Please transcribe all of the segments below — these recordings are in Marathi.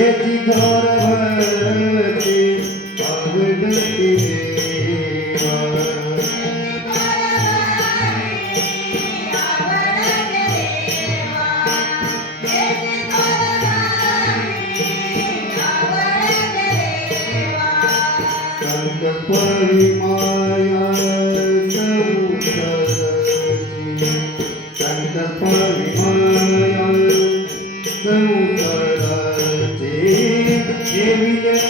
যেটি গর্ভ Ele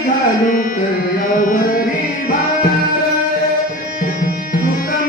घालू कयावरी भार तुका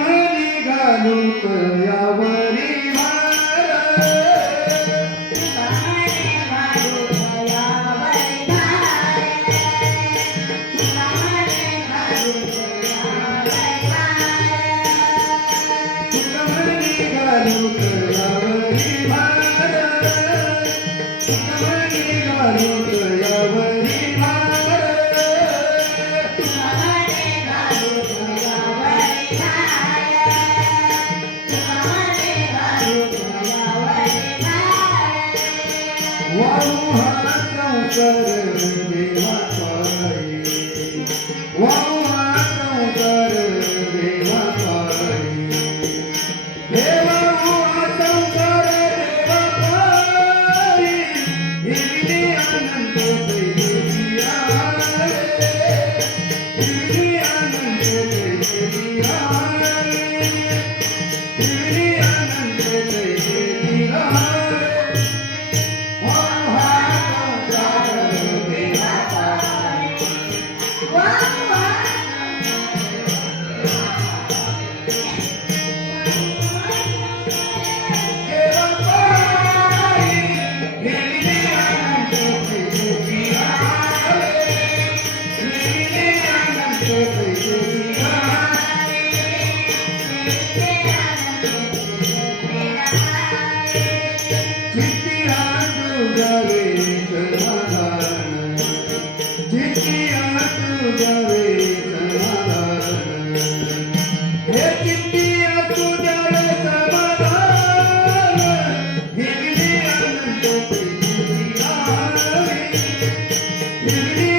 Música